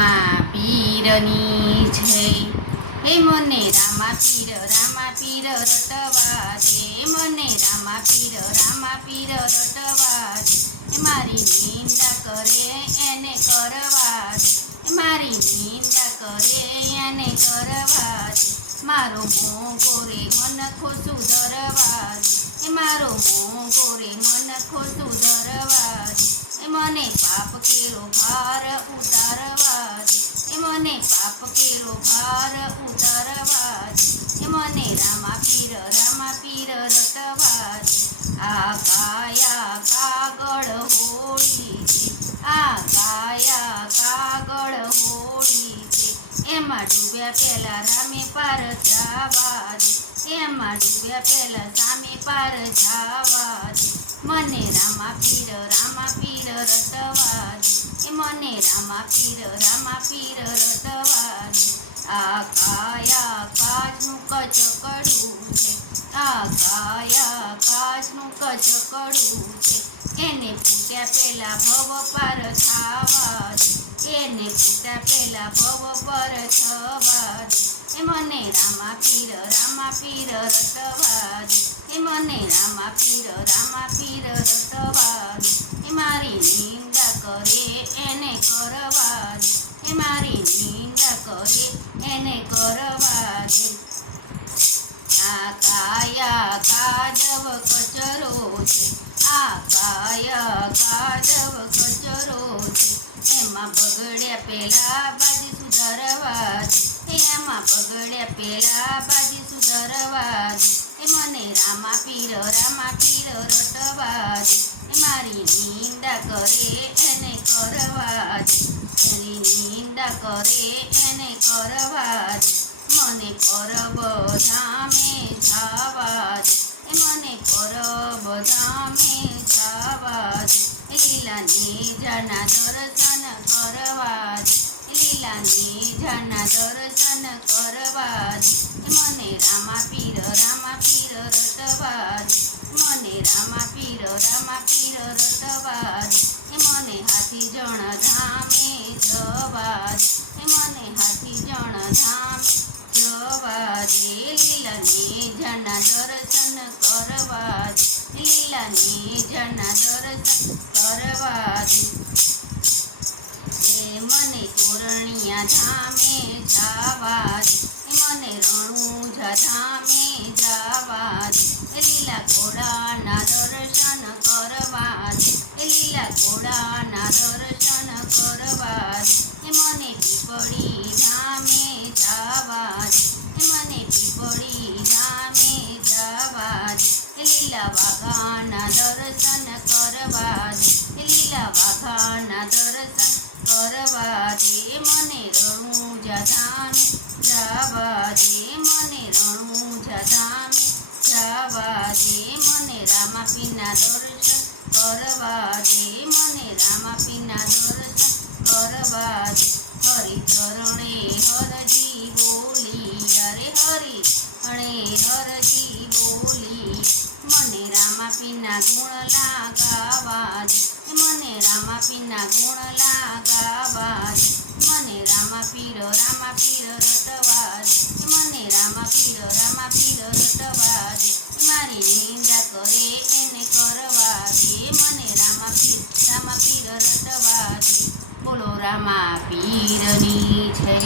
રામા પીરની છે હે મને રામા પીર રામા પીર રટવા દે. મને રામા પીર રામા પીર રટવા દે. મારી નિંદા કરે, એને કરવા એ મારી નિંદા કરે, એને કરવા મારો મોંઘો રે, મન ખોસું ધરવા એ મારો મોંઘો રે, મન ખોસું ધરવા એ મને પાપ કેરો ભાર મને પાપ કેરો ભાર ઉતારવા મને રામા પીર રામા પીર રટવા આ કાયા કાગળ હોળી છે આ કાયા કાગળ હોળી છે. એમાં ડૂબ્યા પહેલા રામે પાર જવા દે, એમાં ડૂબ્યા પહેલા સામે પાર જવા રામા પીર રામા પીર રટવા દે આ કાયા કાચનું કચકડું છે. આ કાયા કાચનું કચકડું છે. એને ફૂટ્યા પેલા ભવ પાર થાવા એને ફૂટ્યા પેલા ભવ પર થવા એ મને રામા પીર રામા પીર રટવા દે એ મને રામા પીર રામા પીર રટવા દે એ મારી નિંદા કરે, એને કરવાજ એ મારી નિંદા કરે, એને કરવાજ આ કાયા કાદવ કચરો છે આ કાયા કાદવ કચરો છે. એમાં બગડ્યા પેલા બાજી સુધારવા દે એમાં બગડ્યા પેલા બાજી સુધરવા એ મને રામા પીર રામા પીર રટવા એ મારી નિંદા કરે એને કરવા દે એની નિંદા કરે એને કરવા મને પરબ ધામે જાવા એ મને પરબ ધામે જાવા દે લીલા લીલાની જાના દર્શન કરવા લીલાની જાના દર્શન કરવા મને રામા પીર રામા પીર રટવા મને રામા પીર રામા પીર રટવા મને હાથી જણ ધામે જવા મને હાથી જણ ધામે જવા દે લીલાની જના દર્શન કરવા લીલાની જના દર્શન કરવા મને તોરણિયા ધામે જવા દે એ મને રણુજા ધામે જવા દે એ લીલા ઘોડાના દર્શન કરવા દે એ લીલા ઘોડાના દર્શન કરવા દે એ મને પીપળી ધામે જવા દે એ મને પીપળી ધામે જવા દે એ લીલા ધામે જવા મને રણું ધામે જવા મને રામાપીના દર્શન કરવા મને રામાપીના દર્શન કરવા હરિ ચરણે હરજી બોલી, અરે હરી અણે હરજી બોલી, મને રામાપીના ગુણ લાગાવા દે મને રામાપીના ગુણ લાગાવા દે રામા પીર રામા પીર રટવા દે મને રામા પીર રામા પીર રટવા દે મારી નિંદા કરે એને કરવા દે મને રામા પીર રામા પીર રટવા બોલો રામા પીરની છે